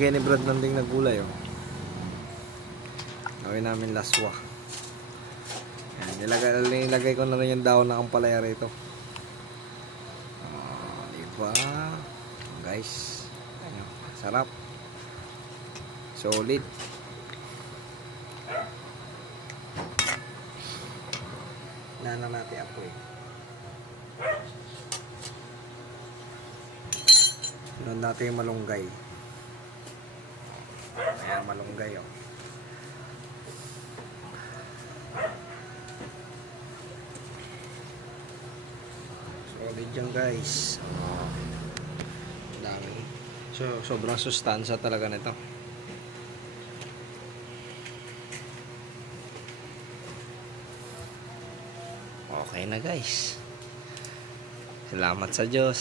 binigay ni Brad ng ding na gulay, oh. Gawin namin laswa. Yan, nilagay ko na rin yung daon ng ampalaya rito. Diba? Guys. Ano, sarap. Solid. Nana natin apoy. Sunod natin yung malunggay. Ayan, malunggay, oh. Solid yan, guys. Dami. So, sobrang sustansya talaga nito. Okay na, guys. Salamat sa Diyos.